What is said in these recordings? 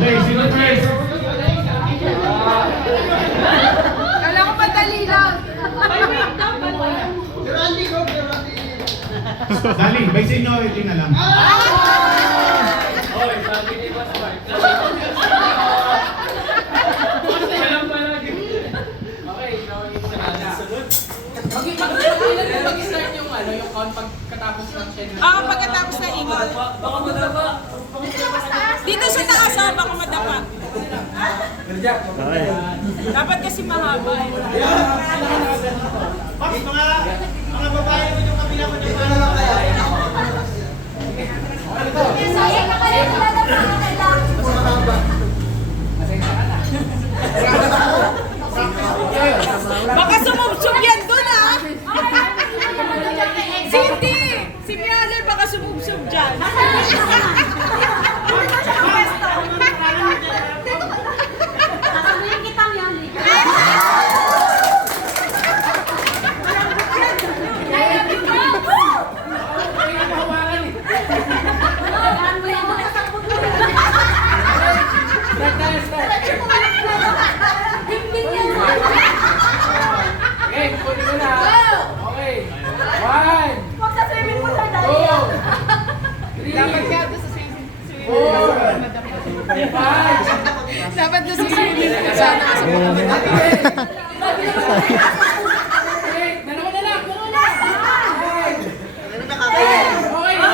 Okay, sino first? Kala ko madali lang. Dali, may seniority na lang. Oy, sabi ni Boss Mark. Alam pa lagi. Okay, gawin mo na lang. Mag-start yung yung count pagkatapos ng shed. Pagkatapos na ingon. Baka madapa. Dito sa taas, baka madapa. Dapat kasi mahaba. Mga babae mo yung kabila mo yung ano lang kaya. Sayang na kayo sila ng mga kailangan. Baka sumubsob yan dun, ah! Cindy! Si Mialer baka sumubsob dyan. Sasabihin kitang yan. Okay, kunin ko na. Okay. 1, Huwag ka swimming pool na 2, dali. 3, Dapat ka doon sa swimming 4, 5, Dapat doon sa swimming pool. Sana sa mga madapa. Okay, dalawa na lang. Ano nakakaya? Okay.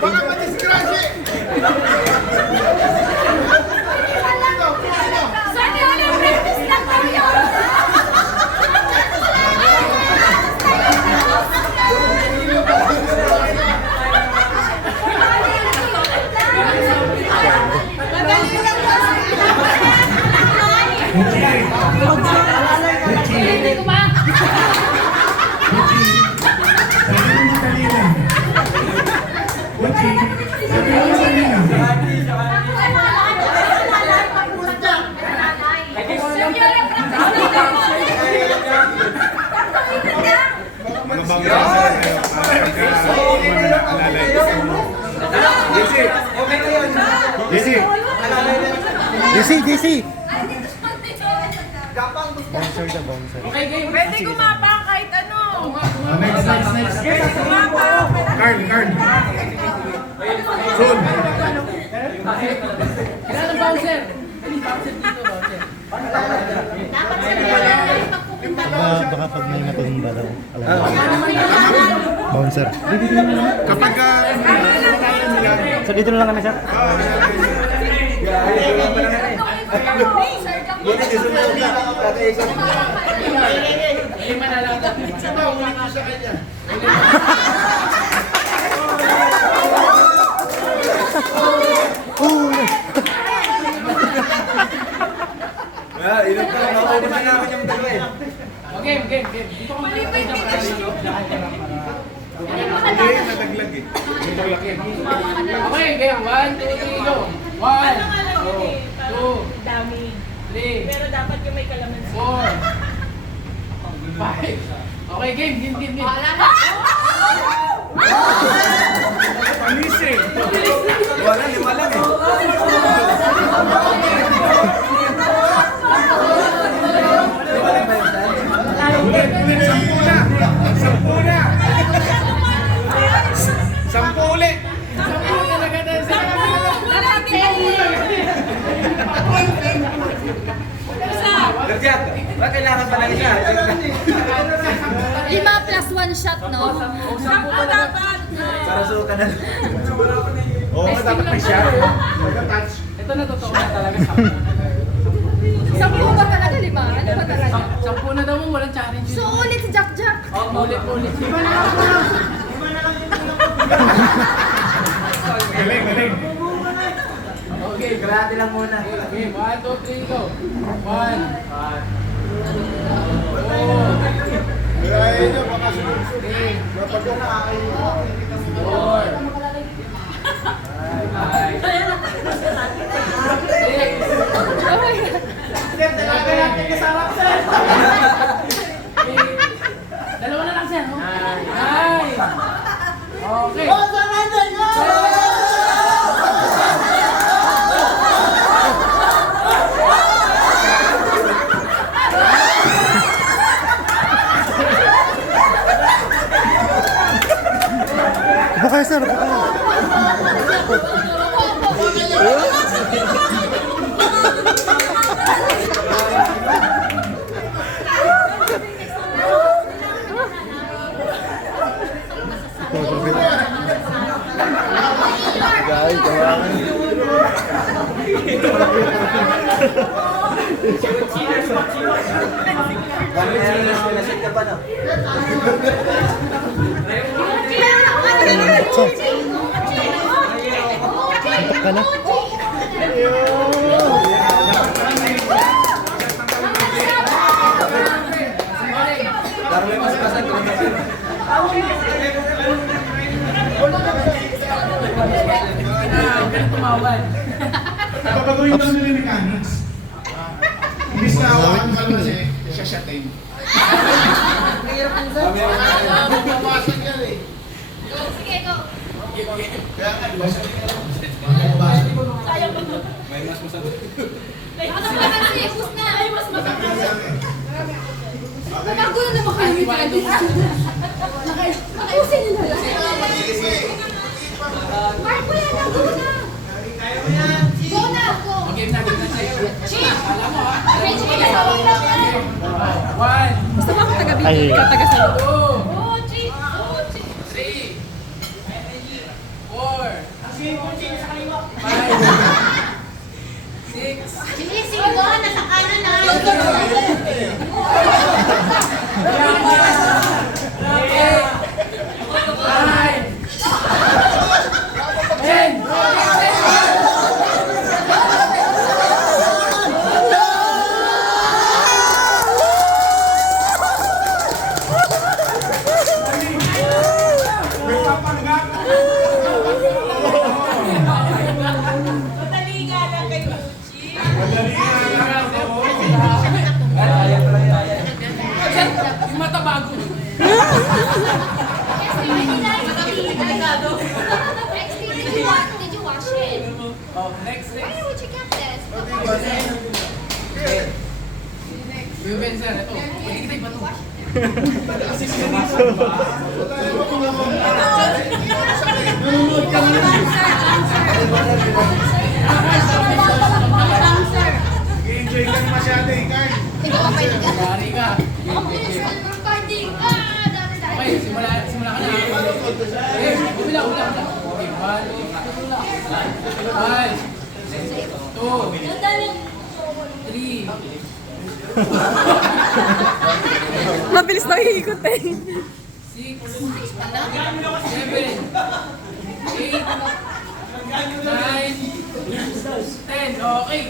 Baka madisgrasya! Saan yun? Practice lang tayo. Madali lang kasi. Hindi ko ba? Sabi mo madali lang. Uchi, sabi mo madali lang. Mga bangga sa alalay. Jesse, JC! Okay, game. Pwede gumapa kahit ano. next. Gumapa. Carl. Soon. Kailan ang bouncer? Bouncer dito, bouncer. Baka pag may natumba daw. Alam mo. Bouncer. Kapag So dito na lang kami, sir. Lima na lang. Ilan pa lang ako na namin yung dalawa eh. Game. Dito ko malipit na hindi, nadaglag eh. Okay, game. 1, 2, 3, go. 1, 2, Dami. 3, Pero dapat yung may kalamansi. 4, 5. Okay, game. Panis eh. Wala, lima lang eh. Ulit, sampu na. Sampu ulit. Gerjat, ba kailangan pa ng isa? 5 plus 1 shot, no? Sampu dapat. Sarasukan na. Oo, dapat may shot. Touch. Ito na totoo na talaga. 10 ba talaga? 5? Ano ba talaga? 10 na daw mo, walang challenge. So, ulit si Jack. Ulit. Galing. Okay, Kalahati lang muna. Okay, 1, 2, 3, go. 1, 2, Kaya nyo, baka sunod-sunod. 3, Kapag na nakakainin, 4, kayo, sir. Upo kayo. Guys, Antok ka na? Papaguhin lang nila yung mechanics. Imbis na hawakan ka lang kasi, sasyatin. Mabawasan yan eh. Sige, go. Kaya nga, di ba siya? Ano ba kasi? Ipus na. Ay, mas matagal. Nakagulo naman kayo with Nakayusin nila lang. Mark, wala na. Go na. Go na. Go. Okay, nagin na sa'yo. Chief. Alam mo ha? Okay, chief. Kasawang lang yan. 1, Gusto mo ako taga Ay. taga sa 2, Oh, chief. Oh, chief. 3, 4, Kasi yung chino sa kaliwa. 5, 6, Chinising go. Nasa kanan na. May papanggap. Madali nga lang kay Luchi. Madali nga lang ako. yung mata bago. Did you wash it? Oh, next. Why would you get this? Yung Benzer, ito. Pwede kita iba ito. I-enjoy ka masyado eh, Carl. Yari ka. Okay, Okay, simula ka na. Okay, umila. Okay, 1, 2, 3, Mabilis na iikot eh. 6, 7, 8, 9, 10. Okay.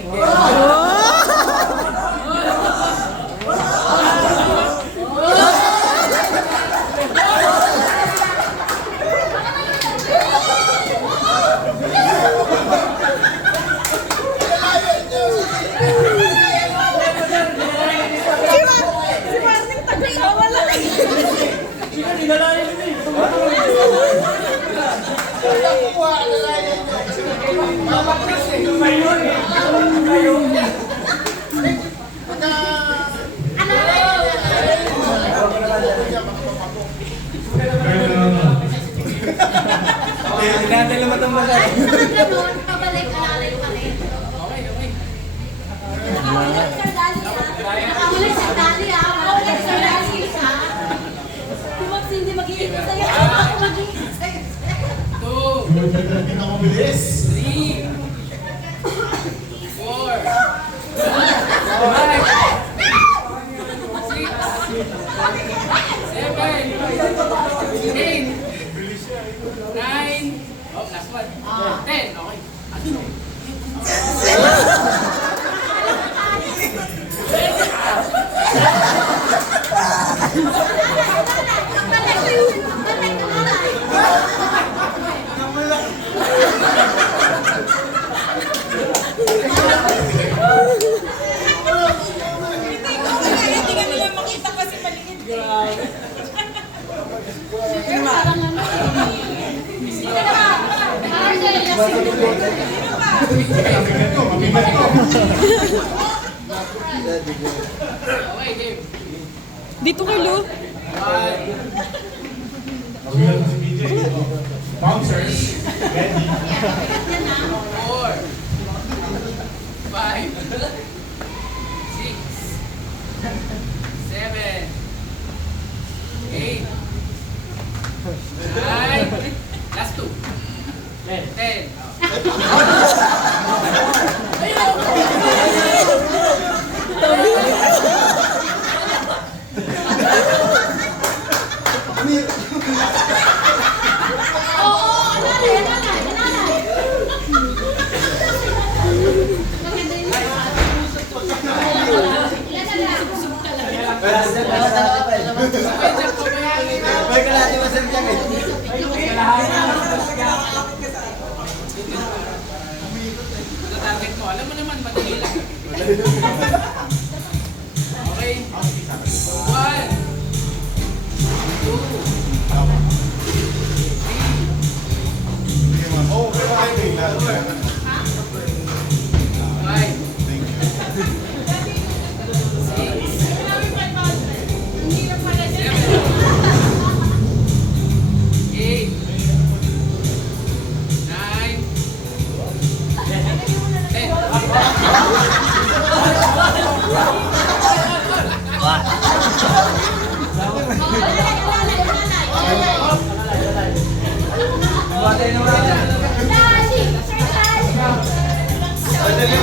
Si Martin taga-sawa lang. Tinatay naman itong masaya. Pabalik, alalayo kami. Okay. Nakaulit sa dali ah. Nakaulit sa dali ha. Si Max hindi mag-iikot sa'yo. Ako mag-iikot sa'yo. 2, Hindi na ako bilis. 3, 4, 5, 6, 7, 8, 9, oh, last one. 10, okay. Hindi nga nila makita kasi maliit eh. Okay, game. Dito kay Lu. 1, Mabilang si BJ. Bouncers. Ready. 4, 5, 6, 7, 8, 9, last 2, 10. Oo, nanay, nanay, nanay. Maganda yun. Ilan na lang? May kalahati mo sa tiyan eh. Target mo, alam mo naman, madali lang. Okay. 1, 2,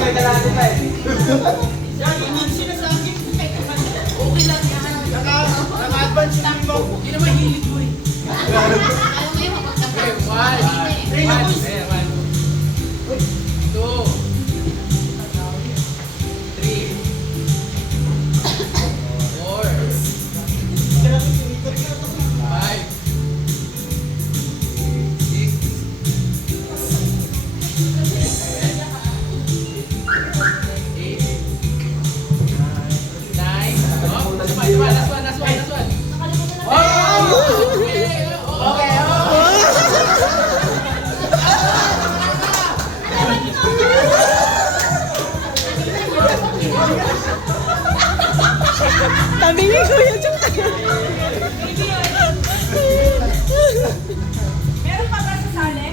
May kalahati pa eh. Naka-advance na mo. Hindi naman hilig mo eh. Ayaw ngayon Okay, magpagkakita. 1, 2, Tabi ni Kuya Chuk. Meron pa ba sa sali?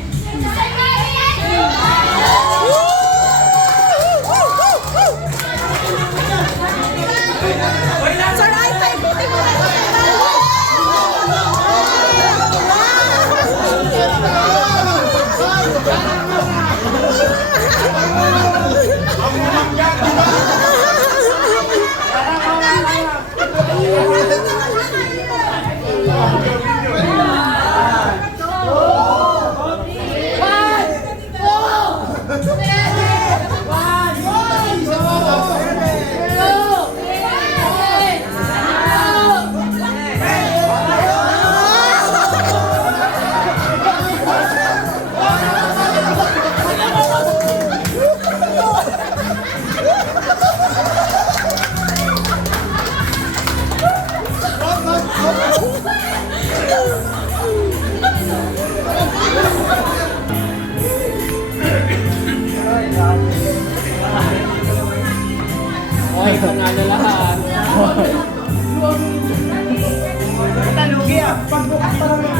Sir, ay, paibuti mo na sa Okay, panalo lahat. Talugi ah. Pagbukas pa lang ng